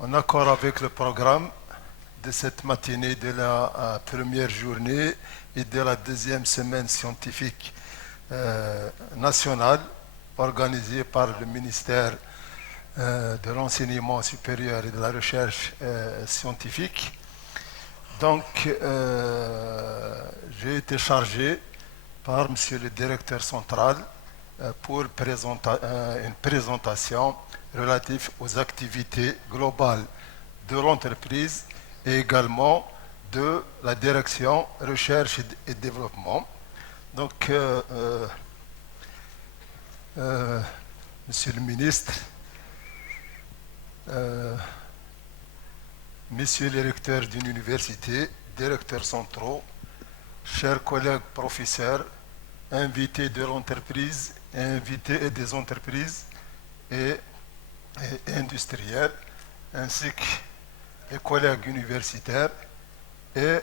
En accord avec le programme de cette matinée de la première journée et de la deuxième semaine scientifique nationale organisée par le ministère de l'enseignement supérieur et de la recherche scientifique. Donc, j'ai été chargé par Monsieur le directeur central pour une présentation relative aux activités globales de l'entreprise et également de la direction recherche et développement. Donc, Monsieur le ministre, Messieurs les recteurs d'une université, directeurs centraux, chers collègues professeurs, invités de l'entreprise, invités des entreprises et industriels, ainsi que les collègues universitaires et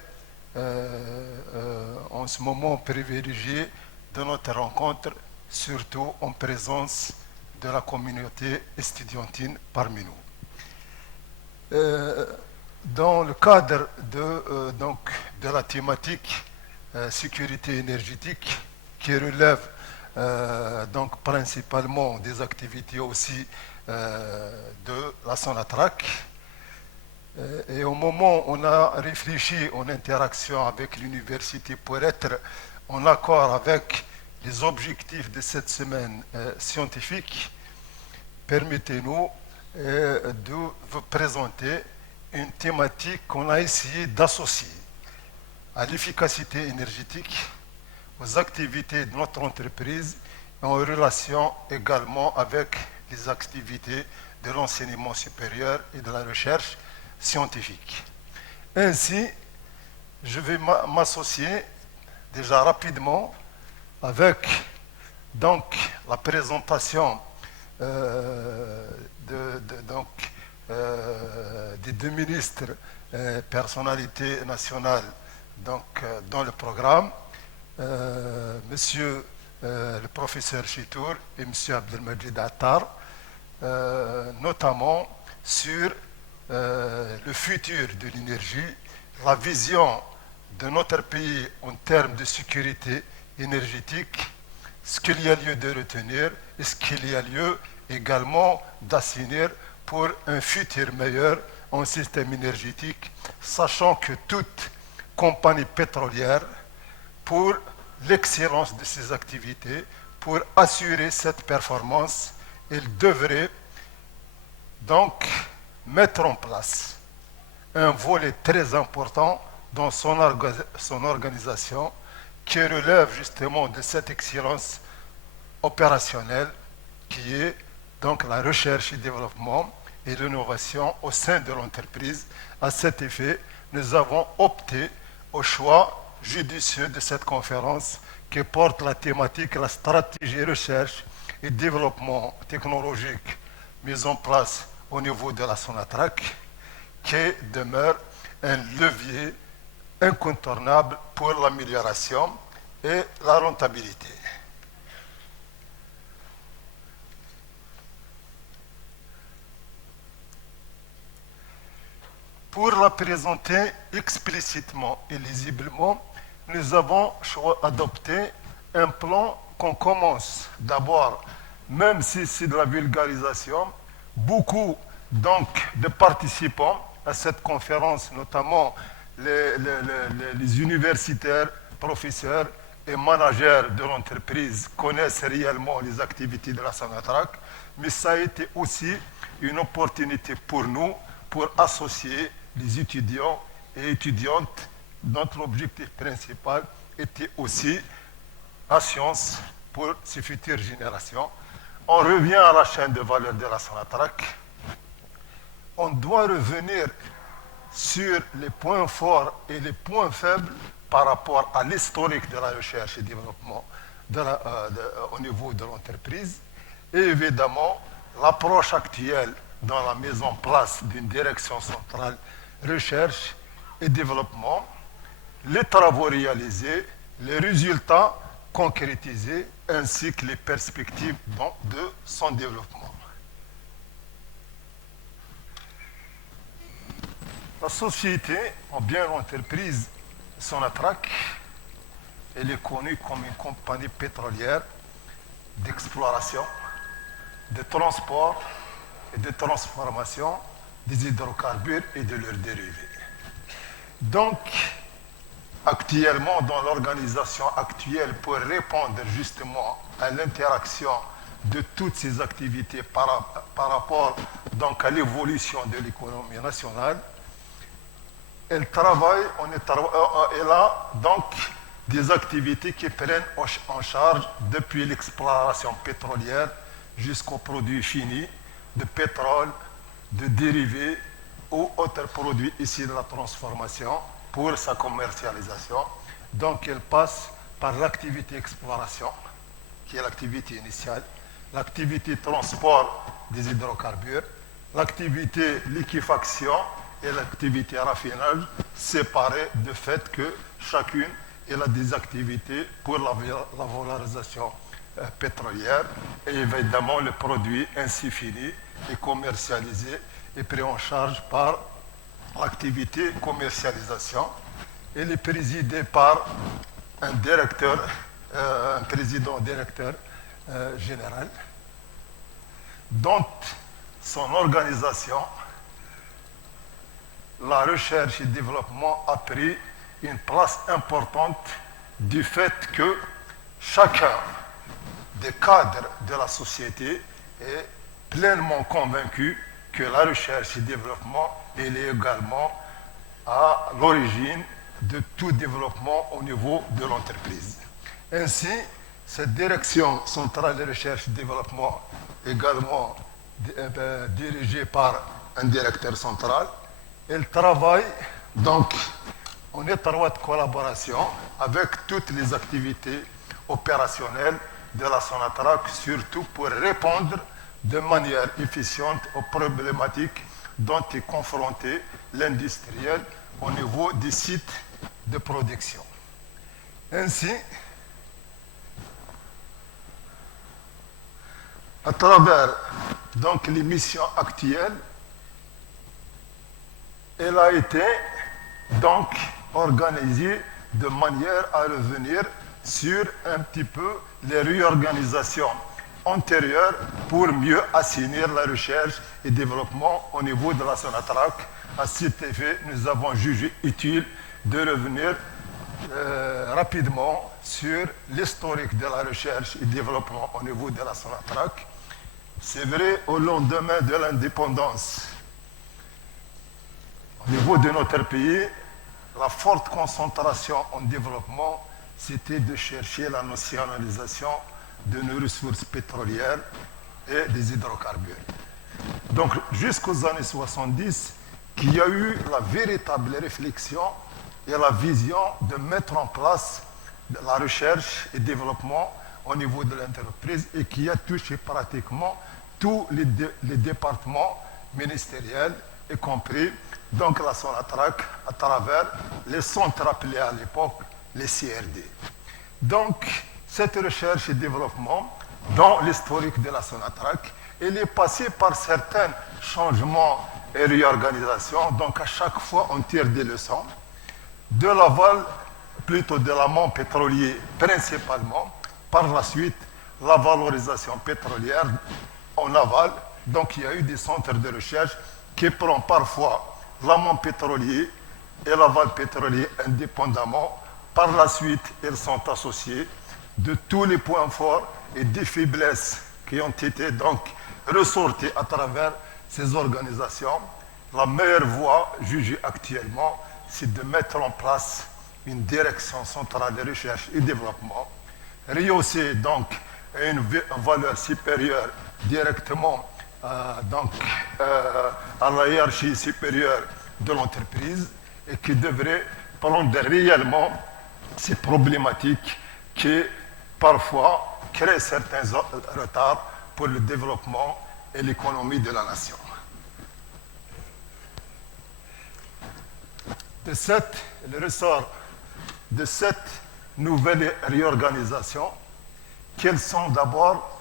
en ce moment privilégié de notre rencontre, surtout en présence de la communauté estudiantine parmi nous. Dans le cadre de la thématique sécurité énergétique qui relève donc principalement des activités aussi de la Sonatrach. Et au moment où on a réfléchi en interaction avec l'université pour être en accord avec les objectifs de cette semaine scientifique, permettez-nous de vous présenter une thématique qu'on a essayé d'associer à l'efficacité énergétique, aux activités de notre entreprise et en relation également avec les activités de l'enseignement supérieur et de la recherche scientifique. Ainsi, je vais m'associer déjà rapidement avec donc la présentation des deux ministres personnalités nationales dans le programme, Monsieur le professeur Chitour et Monsieur Abdelmajid Attar, notamment sur le futur de l'énergie, la vision de notre pays en termes de sécurité énergétique, ce qu'il y a lieu de retenir et ce qu'il y a lieu également d'assainir pour un futur meilleur en système énergétique, sachant que toute compagnie pétrolière, pour l'excellence de ses activités, pour assurer cette performance, elle devrait donc mettre en place un volet très important dans son organisation qui relève justement de cette excellence opérationnelle qui est donc la recherche et développement et l'innovation au sein de l'entreprise. À cet effet, nous avons opté au choix judicieux de cette conférence qui porte la thématique la stratégie recherche et développement technologique mise en place au niveau de la Sonatrach, qui demeure un levier incontournable pour l'amélioration et la rentabilité. Pour la présenter explicitement et lisiblement, nous avons adopté un plan qu'on commence d'abord, même si c'est de la vulgarisation, beaucoup donc de participants à cette conférence, notamment les universitaires, professeurs et managers de l'entreprise connaissent réellement les activités de la Sonatrach, mais ça a été aussi une opportunité pour nous pour associer les étudiants et étudiantes dont l'objectif principal était aussi la science pour ces futures générations. On revient à la chaîne de valeur de la Sonatrach. On doit revenir sur les points forts et les points faibles par rapport à l'historique de la recherche et développement au niveau de l'entreprise et évidemment l'approche actuelle dans la mise en place d'une direction centrale recherche et développement, les travaux réalisés, les résultats concrétisés ainsi que les perspectives de son développement. La société, en bien entreprise, Sonatrach, elle est connue comme une compagnie pétrolière d'exploration, de transport et de transformation des hydrocarbures et de leurs dérivés. Donc, actuellement, dans l'organisation actuelle, pour répondre justement à l'interaction de toutes ces activités par rapport donc, à l'évolution de l'économie nationale, elle travaille, elle a donc des activités qui prennent en charge depuis l'exploration pétrolière jusqu'aux produits finis de pétrole, de dérivés ou autres produits issus de la transformation pour sa commercialisation. Donc elle passe par l'activité exploration, qui est l'activité initiale, l'activité transport des hydrocarbures, l'activité liquéfaction et l'activité raffinage, séparées de fait que chacune elle a des activités pour la valorisation pétrolière et évidemment le produit ainsi fini est commercialisé et pris en charge par l'activité commercialisation. Elle est présidée par un directeur, un président-directeur général, dont son organisation, la recherche et le développement a pris une place importante du fait que chacun des cadres de la société est pleinement convaincu que la recherche et le développement est également à l'origine de tout développement au niveau de l'entreprise. Ainsi, cette direction centrale de recherche et développement, également dirigée par un directeur central, elle travaille donc en étroite collaboration avec toutes les activités opérationnelles de la Sonatrach, surtout pour répondre de manière efficiente aux problématiques dont est confronté l'industriel au niveau des sites de production. Ainsi, à travers donc, les missions actuelles, elle a été donc organisée de manière à revenir sur un petit peu les réorganisations antérieures pour mieux assainir la recherche et développement au niveau de la Sonatrach. À cet effet, nous avons jugé utile de revenir rapidement sur l'historique de la recherche et développement au niveau de la Sonatrach. C'est vrai, au lendemain de l'indépendance, au niveau de notre pays, la forte concentration en développement, c'était de chercher la nationalisation de nos ressources pétrolières et des hydrocarbures. Donc, jusqu'aux années 70, qu'il y a eu la véritable réflexion et la vision de mettre en place la recherche et développement au niveau de l'entreprise et qui a touché pratiquement tous les départements ministériels, y compris donc la Sonatrach à travers les centres appelés à l'époque les CRD. Donc, cette recherche et développement dans l'historique de la Sonatrach, elle est passée par certains changements et réorganisations. Donc, à chaque fois, on tire des leçons de l'aval, plutôt de l'amont pétrolier principalement. Par la suite, la valorisation pétrolière en aval. Donc, il y a eu des centres de recherche qui prennent parfois l'amont pétrolier et l'aval pétrolier indépendamment. Par la suite, ils sont associés de tous les points forts et des faiblesses qui ont été donc ressorties à travers ces organisations. La meilleure voie jugée actuellement, c'est de mettre en place une direction centrale de recherche et développement, rehausser donc une valeur supérieure directement à la hiérarchie supérieure de l'entreprise et qui devrait prendre réellement ces problématiques qui parfois créent certains retards pour le développement et l'économie de la nation. Le ressort de cette nouvelle réorganisation, quels sont d'abord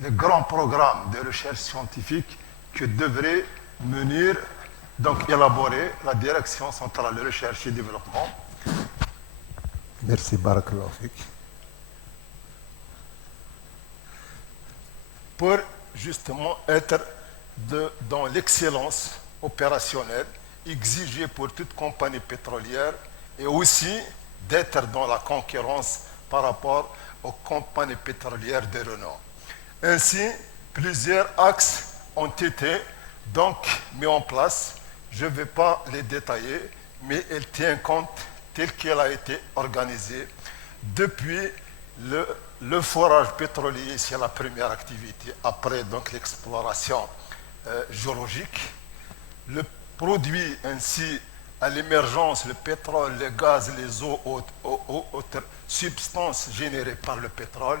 les grands programmes de recherche scientifique que devrait mener donc élaboré la direction centrale de recherche et développement. Merci, Barakallahu Fik. Pour justement être dans l'excellence opérationnelle exigée pour toute compagnie pétrolière et aussi d'être dans la concurrence par rapport aux compagnies pétrolières de renom. Ainsi, plusieurs axes ont été donc mis en place. Je ne vais pas les détailler, mais elle tient compte tel qu'elle a été organisée depuis le forage pétrolier, c'est la première activité, après donc l'exploration géologique. Le produit ainsi à l'émergence, le pétrole, le gaz, les eaux, autres substances générées par le pétrole,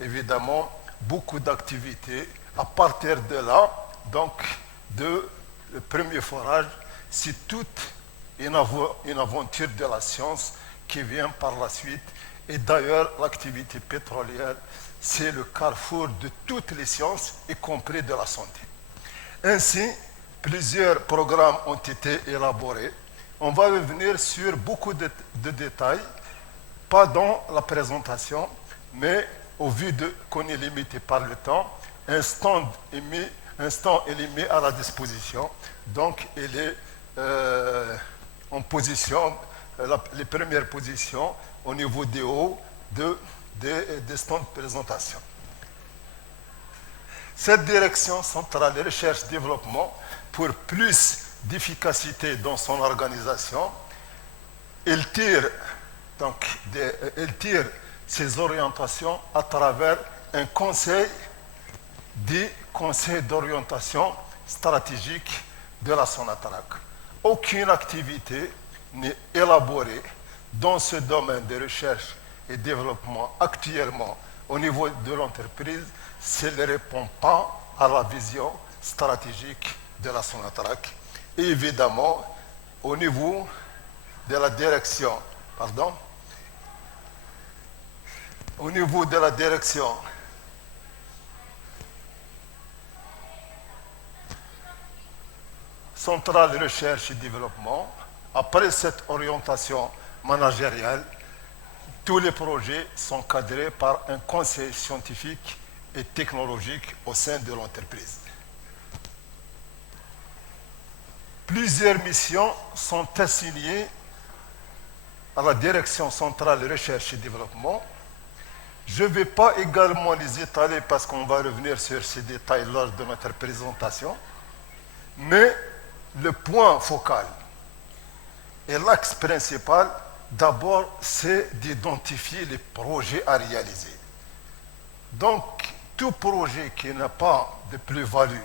évidemment, beaucoup d'activités. À partir de là, donc, le premier forage, c'est toute une aventure de la science qui vient par la suite. Et d'ailleurs, l'activité pétrolière, c'est le carrefour de toutes les sciences, y compris de la santé. Ainsi, plusieurs programmes ont été élaborés. On va revenir sur beaucoup de détails, pas dans la présentation, mais au vu qu'on est limité par le temps, un stand est mis à la disposition. Donc, il est en position, les premières positions au niveau des hauts des stands de présentation. Cette direction centrale de recherche-développement, pour plus d'efficacité dans son organisation, elle tire ses orientations à travers un conseil des conseils d'orientation stratégique de la Sonatrach. Aucune activité n'est élaborée dans ce domaine de recherche et développement actuellement au niveau de l'entreprise si elle ne répond pas à la vision stratégique de la Sonatrach. Et évidemment, au niveau de la direction, au niveau de la direction centrale de recherche et développement, après cette orientation managériale, tous les projets sont cadrés par un conseil scientifique et technologique au sein de l'entreprise. Plusieurs missions sont assignées à la direction centrale de recherche et développement. Je ne vais pas également les étaler parce qu'on va revenir sur ces détails lors de notre présentation, mais le point focal et l'axe principal, d'abord, c'est d'identifier les projets à réaliser. Donc, tout projet qui n'a pas de plus-value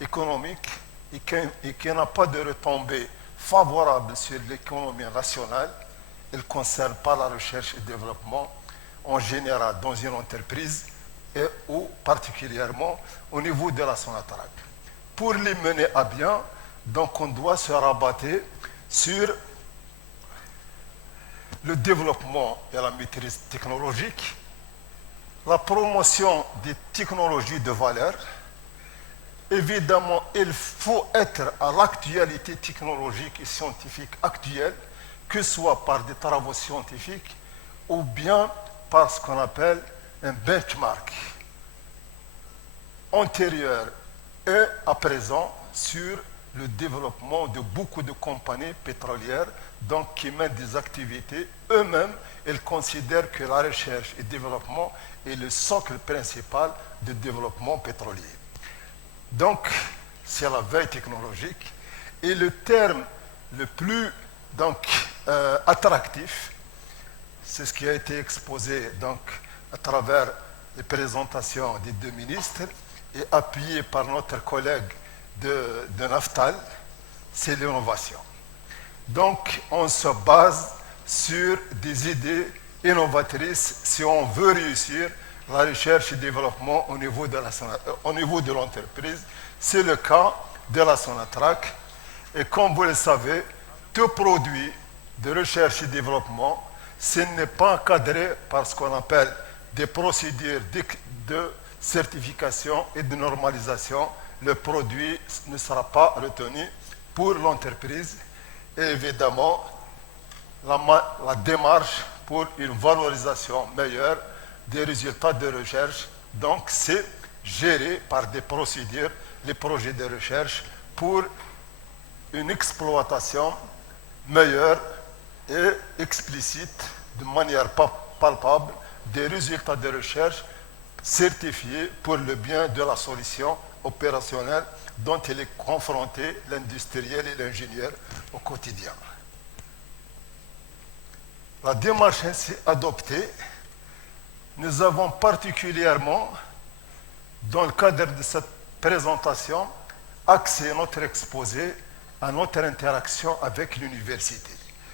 économique et qui n'a pas de retombées favorables sur l'économie nationale, il ne concerne pas la recherche et le développement en général dans une entreprise ou particulièrement au niveau de la Sonatrach. Pour les mener à bien, donc on doit se rabattre sur le développement et la maîtrise technologique, la promotion des technologies de valeur. Évidemment, il faut être à l'actualité technologique et scientifique actuelle, que ce soit par des travaux scientifiques ou bien par ce qu'on appelle un benchmark antérieur et à présent sur le développement de beaucoup de compagnies pétrolières donc qui mènent des activités. Eux-mêmes, ils considèrent que la recherche et le développement est le socle principal du développement pétrolier. Donc, c'est la veille technologique. Et le terme le plus attractif, c'est ce qui a été exposé donc, à travers les présentations des deux ministres et appuyé par notre collègue de Naftal, c'est l'innovation. Donc, on se base sur des idées innovatrices si on veut réussir la recherche et le développement au niveau de l'entreprise. C'est le cas de la Sonatrach. Et comme vous le savez, tout produit de recherche et développement, ce n'est pas cadré par ce qu'on appelle des procédures de certification et de normalisation. Le produit ne sera pas retenu pour l'entreprise et évidemment la démarche pour une valorisation meilleure des résultats de recherche. Donc, c'est géré par des procédures les projets de recherche pour une exploitation meilleure et explicite, de manière palpable, des résultats de recherche certifiés pour le bien de la solution opérationnelle dont il est confronté l'industriel et l'ingénieur au quotidien. La démarche ainsi adoptée, nous avons particulièrement, dans le cadre de cette présentation, axé notre exposé à notre interaction avec l'université.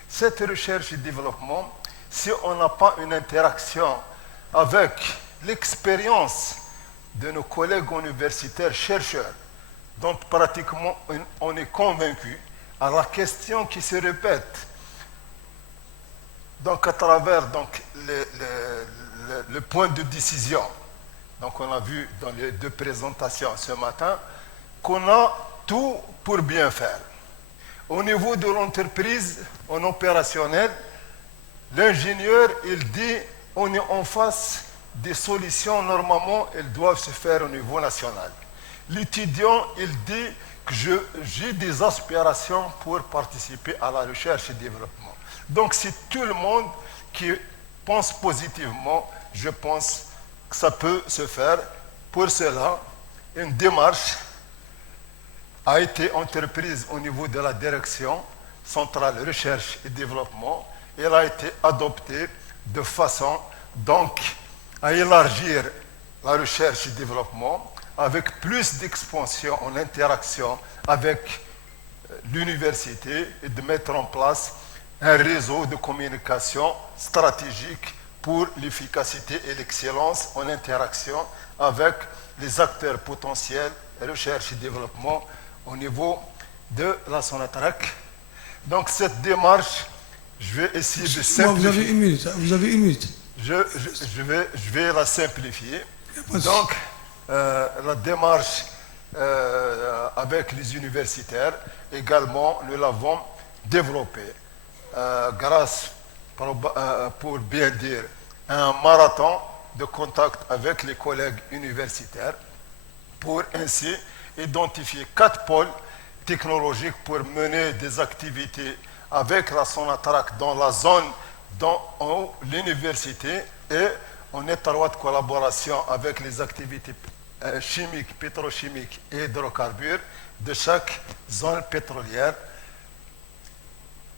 Cette recherche et développement, si on n'a pas une interaction avec l'expérience de nos collègues universitaires chercheurs, dont pratiquement on est convaincu à la question qui se répète, donc à travers le point de décision. Donc on a vu dans les deux présentations ce matin qu'on a tout pour bien faire. Au niveau de l'entreprise, en opérationnel, l'ingénieur, il dit on est en face des solutions, normalement, elles doivent se faire au niveau national. L'étudiant, il dit que j'ai des aspirations pour participer à la recherche et développement. Donc c'est tout le monde qui pense positivement, je pense que ça peut se faire. Pour cela, une démarche a été entreprise au niveau de la direction centrale recherche et développement. Elle a été adoptée de façon donc à élargir la recherche et développement avec plus d'expansion en interaction avec l'université et de mettre en place un réseau de communication stratégique pour l'efficacité et l'excellence en interaction avec les acteurs potentiels recherche et développement au niveau de la Sonatrach. Donc cette démarche, je vais essayer de simplifier. Vous avez une minute. Vous avez une minute. Je vais la simplifier. Donc la démarche avec les universitaires, également, nous l'avons développée grâce, pour bien dire, à un marathon de contact avec les collègues universitaires pour ainsi identifier 4 pôles technologiques pour mener des activités avec la Sonatrach dans la zone où l'université et en étroite collaboration avec les activités chimiques, pétrochimiques et hydrocarbures de chaque zone pétrolière.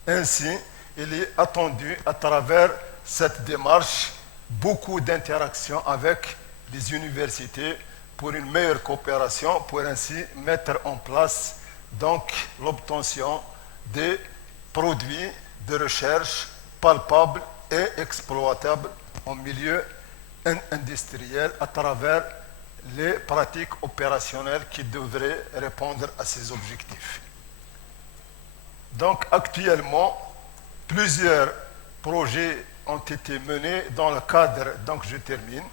Ainsi, il est attendu à travers cette démarche beaucoup d'interactions avec les universités pour une meilleure coopération, pour ainsi mettre en place donc l'obtention des produits de recherche palpables et exploitables en milieu industriel à travers les pratiques opérationnelles qui devraient répondre à ces objectifs. Donc actuellement, plusieurs projets ont été menés dans le cadre, donc je termine,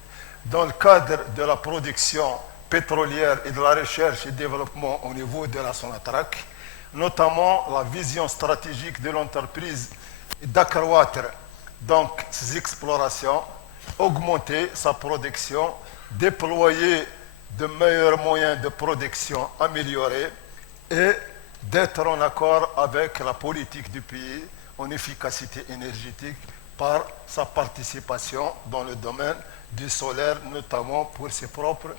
dans le cadre de la production pétrolière et de la recherche et développement au niveau de la Sonatrach, notamment la vision stratégique de l'entreprise d'accroître donc ses explorations, augmenter sa production, déployer de meilleurs moyens de production améliorés et d'être en accord avec la politique du pays en efficacité énergétique par sa participation dans le domaine du solaire, notamment pour ses propres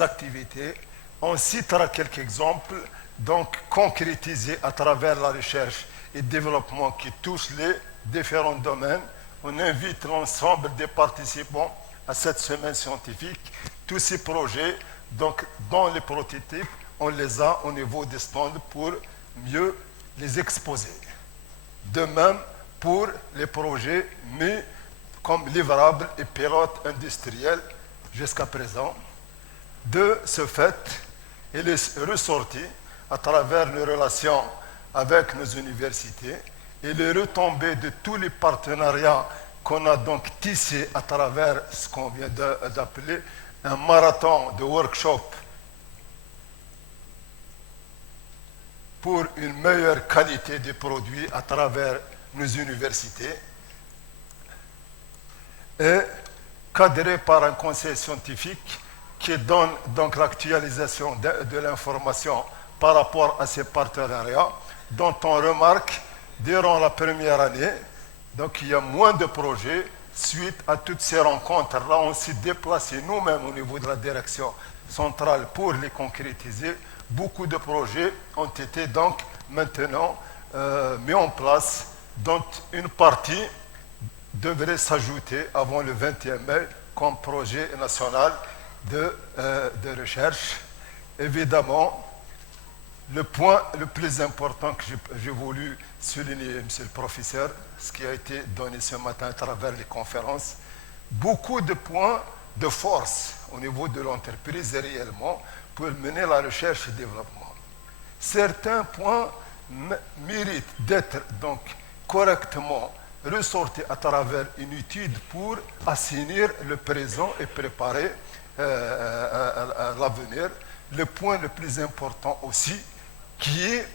activités. On citera quelques exemples, donc concrétisés à travers la recherche et développement qui touchent les différents domaines. On invite l'ensemble des participants à cette semaine scientifique. Tous ces projets, donc dans les prototypes, on les a au niveau des stands pour mieux les exposer. De même pour les projets mis comme livrables et pilotes industriels jusqu'à présent. De ce fait, il est ressorti à travers nos relations avec nos universités et les retombées de tous les partenariats qu'on a donc tissés à travers ce qu'on vient d'appeler un marathon de workshops pour une meilleure qualité des produits à travers nos universités et cadré par un conseil scientifique qui donne donc l'actualisation de l'information par rapport à ces partenariats dont on remarque durant la première année. Donc il y a moins de projets suite à toutes ces rencontres-là. On s'est déplacé nous-mêmes au niveau de la direction centrale pour les concrétiser. Beaucoup de projets ont été donc maintenant mis en place, dont une partie devrait s'ajouter avant le 21 mai comme projet national de recherche. Évidemment, le point le plus important que j'ai voulu souligner, monsieur le professeur, ce qui a été donné ce matin à travers les conférences, beaucoup de points de force au niveau de l'entreprise réellement pour mener la recherche et le développement. Certains points méritent d'être donc correctement ressortis à travers une étude pour assainir le présent et préparer l'avenir. Le point le plus important aussi, qui est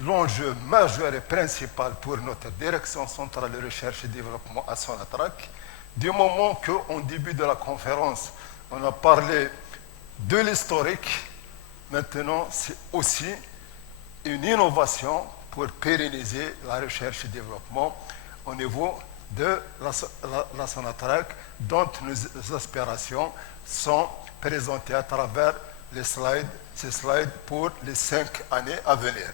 l'enjeu majeur et principal pour notre direction centrale de recherche et développement à Sonatrach, du moment qu'au début de la conférence, on a parlé de l'historique, maintenant c'est aussi une innovation pour pérenniser la recherche et développement au niveau de la Sonatrach, dont nos aspirations sont présentées à travers ces slides pour les 5 années à venir.